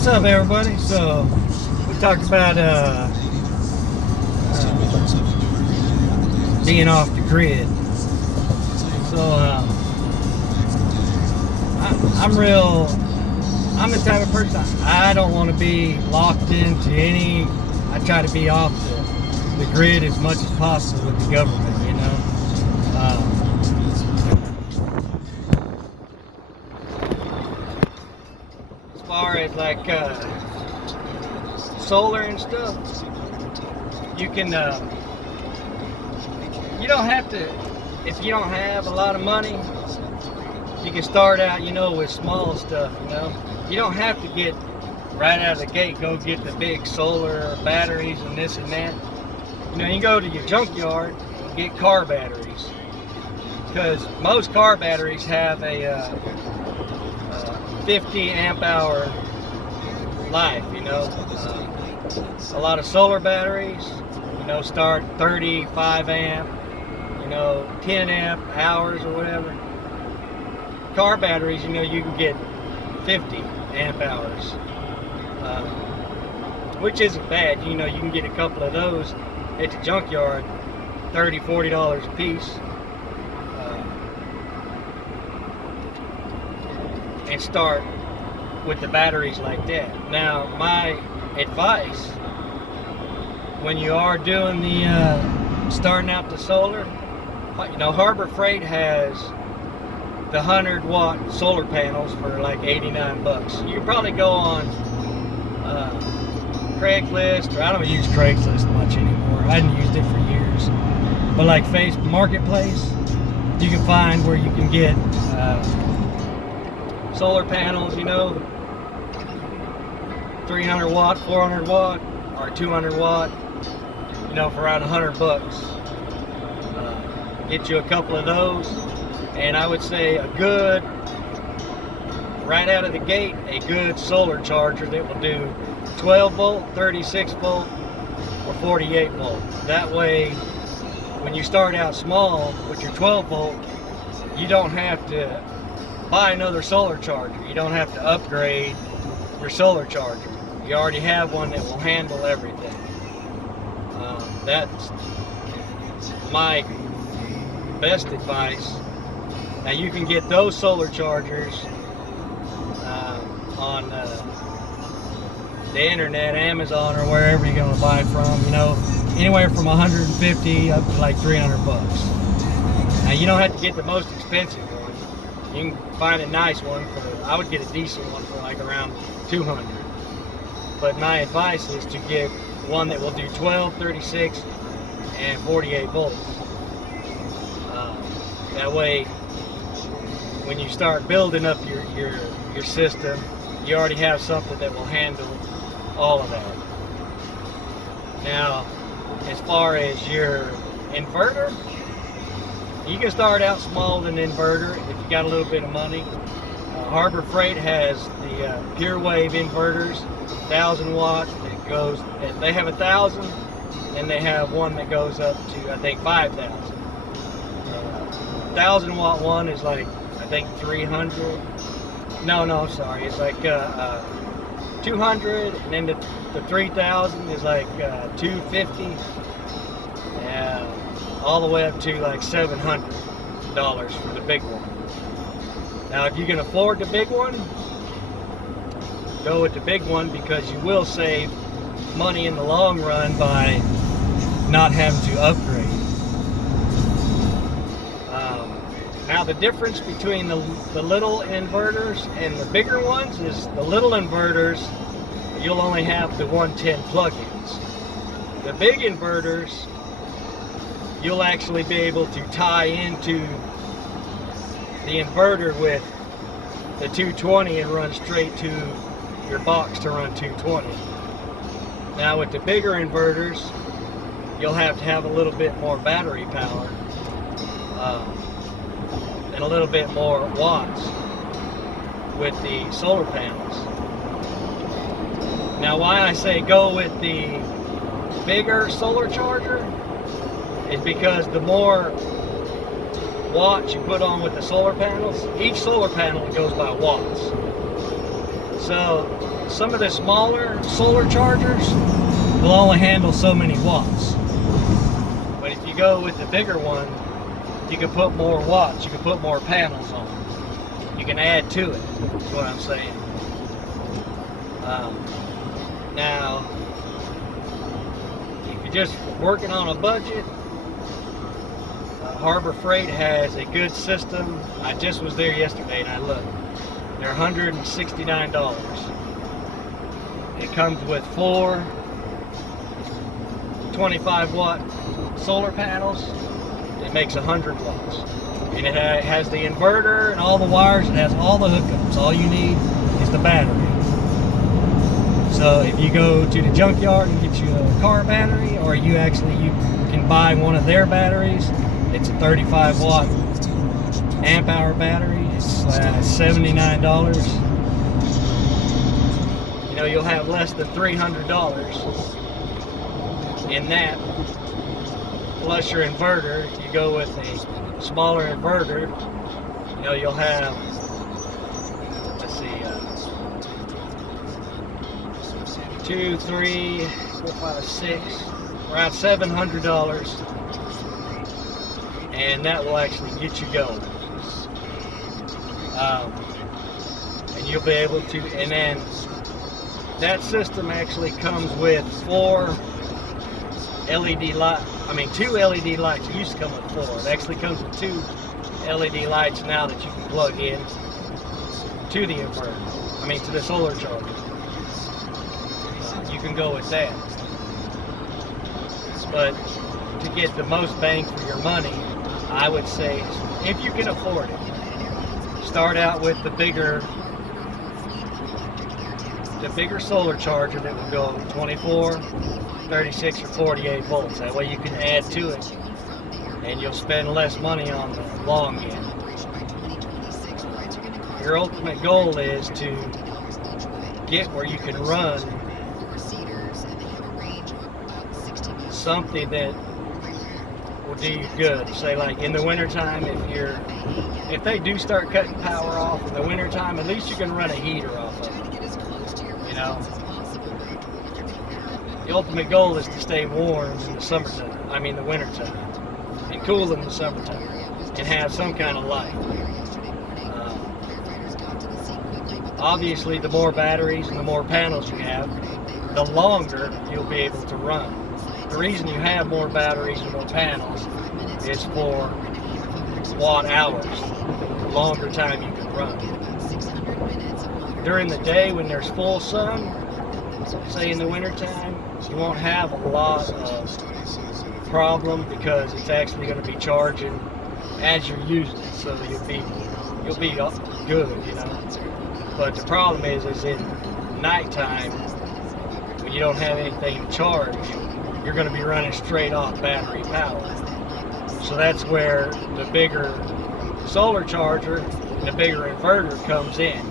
What's up, everybody? So we talked about being off the grid. So I'm the type of person, I don't want to be locked into any. I try to be off the grid as much as possible with the government, you know. As far as like solar and stuff, you can you don't have to, if you don't have a lot of money, you can start out, you know, with small stuff, you know. You don't have to get right out of the gate, go get the big solar batteries and this and that. You know, you can go to your junkyard and get car batteries, because most car batteries have a 50 amp hour life, you know. A lot of solar batteries, you know, start 35 amp, you know, 10 amp hours or whatever. Car batteries, you know, you can get 50 amp hours, which isn't bad. You know, you can get a couple of those at the junkyard, $30, $40 a piece, and start with the batteries like that. Now, my advice, when you are doing the starting out the solar, you know, Harbor Freight has the 100-watt solar panels for like 89 bucks. You can probably go on Craigslist, or I don't use Craigslist much anymore. I hadn't used it for years. But like Facebook Marketplace, you can find where you can get solar panels, you know, 300 watt, 400 watt, or 200 watt, you know, for around 100 bucks. Get you a couple of those, and I would say a good, right out of the gate, a good solar charger that will do 12 volt, 36 volt, or 48 volt. That way, when you start out small with your 12 volt, you don't have to buy another solar charger. You don't have to upgrade your solar charger. You already have one that will handle everything. That's my best advice. Now you can get those solar chargers on the internet, Amazon, or wherever you're going to buy from. You know, anywhere from 150 up to like 300 bucks. Now you don't have to get the most expensive one. You can find a nice one for, I would get a decent one for like around 200. But my advice is to get one that will do 12, 36, and 48 volts. That way, when you start building up your system, you already have something that will handle all of that. Now, as far as your inverter, you can start out small with an inverter if you got a little bit of money. Harbor Freight has the Pure Wave inverters, 1,000 watt. That goes. They have 1,000, and they have one that goes up to, I think, 5,000. 1,000 watt one is like, I think, 300. No, sorry, it's like 200, and then the 3,000 is like 250, and all the way up to like $700 for the big one. Now, if you can afford the big one, go with the big one, because you will save money in the long run by not having to upgrade. Now, the difference between the little inverters and the bigger ones is the little inverters, you'll only have the 110 plugins. The big inverters, you'll actually be able to tie into the inverter with the 220 and run straight to your box to run 220. Now, with the bigger inverters, you'll have to have a little bit more battery power. And a little bit more watts with the solar panels. Now, why I say go with the bigger solar charger is because the more watts you put on with the solar panels, each solar panel goes by watts. So some of the smaller solar chargers will only handle so many watts. But if you go with the bigger one, you can put more watts, you can put more panels on. You can add to it, is what I'm saying. Now, if you're just working on a budget, Harbor Freight has a good system. I just was there yesterday and I looked. They're $169. It comes with 4 25-watt solar panels. It makes 100 watts. And it has the inverter and all the wires. It has all the hookups. All you need is the battery. So if you go to the junkyard and get you a car battery, or you can buy one of their batteries, it's a 35-watt amp hour battery. It's $79. You know, you'll have less than $300 in that, plus your inverter. If you go with a smaller inverter, you know, you'll have, let's see, 2, 3, 4, 5, 6, around $700, and that will actually get you going. And you'll be able to, and then that system actually comes with 4 LED light. I mean, 2 LED lights. It used to come with 4. It actually comes with 2 LED lights now that you can plug in to the inverter. I mean, to the solar charger. You can go with that. But to get the most bang for your money, I would say, if you can afford it, start out with the bigger solar charger that will go 24, 36, or 48 volts. That way you can add to it and you'll spend less money on the long end. Your ultimate goal is to get where you can run something that will do you good. Say, like in the wintertime, if they do start cutting power off in the wintertime, at least you can run a heater off of it. You know, the ultimate goal is to stay warm in the summertime, the wintertime, and cool in the summertime, and have some kind of light. Obviously, the more batteries and the more panels you have, the longer you'll be able to run. The reason you have more batteries and more panels is for watt hours, the longer time you can run. During the day when there's full sun, say in the wintertime, you won't have a lot of problem because it's actually going to be charging as you're using it, so you'll be good, you know. But the problem is in nighttime, when you don't have anything to charge, you're going to be running straight off battery power. So that's where the bigger solar charger and the bigger inverter comes in.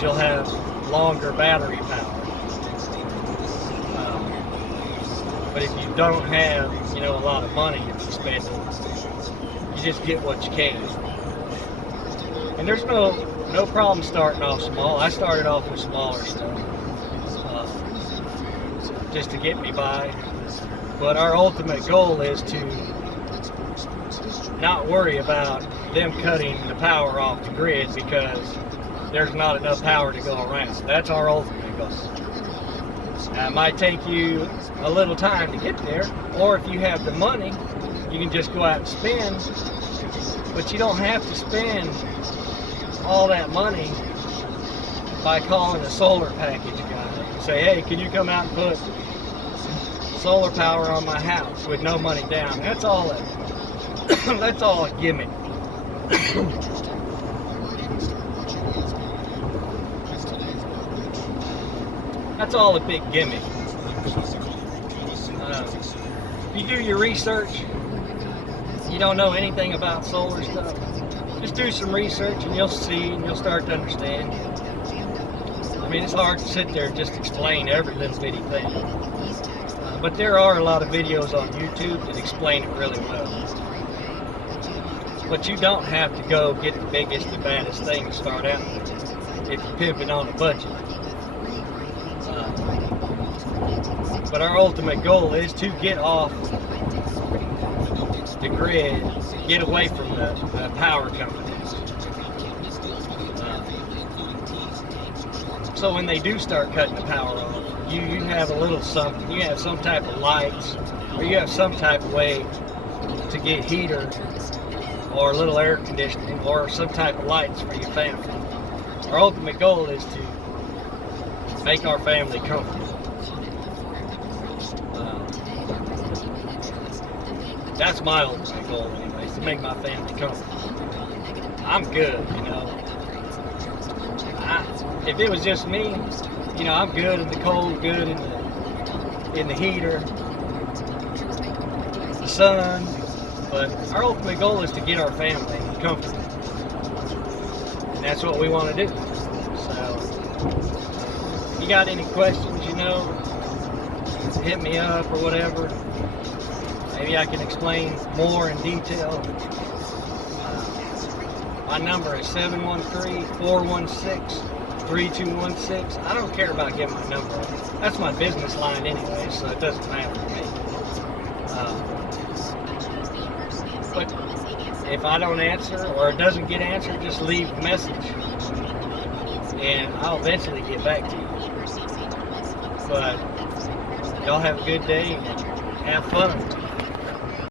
You'll have longer battery power. But if you don't have, a lot of money to spend, you just get what you can. And there's no problem starting off small. I started off with smaller stuff, just to get me by. But our ultimate goal is to not worry about them cutting the power off the grid because there's not enough power to go around. That's our ultimate goal. Now, it might take you a little time to get there, or if you have the money, you can just go out and spend, but you don't have to spend all that money by calling a solar package guy and say, hey, can you come out and put solar power on my house with no money down? That's all that's all a gimmick. That's all a big gimmick. If you do your research, you don't know anything about solar stuff, just do some research and you'll see and you'll start to understand. It's hard to sit there and just explain every little bitty thing. But there are a lot of videos on YouTube that explain it really well. But you don't have to go get the biggest and baddest thing to start out with. if you're pimping on a budget. But our ultimate goal is to get off the grid, get away from the power companies. So when they do start cutting the power off, you have a little something, you have some type of lights, or you have some type of way to get heater, or a little air conditioning, or some type of lights for your family. Our ultimate goal is to make our family comfortable. That's my ultimate goal anyways, to make my family comfortable. I'm good, you know. If it was just me, you know, I'm good in the cold, good in the heater, the sun, but our ultimate goal is to get our family comfortable. And that's what we want to do. So, you got any questions, you know, hit me up or whatever. Maybe I can explain more in detail. My number is 713-416-3216. I don't care about getting my number. That's my business line anyway, so it doesn't matter to me. But if I don't answer or it doesn't get answered, just leave a message. And I'll eventually get back to you. But y'all have a good day and have fun.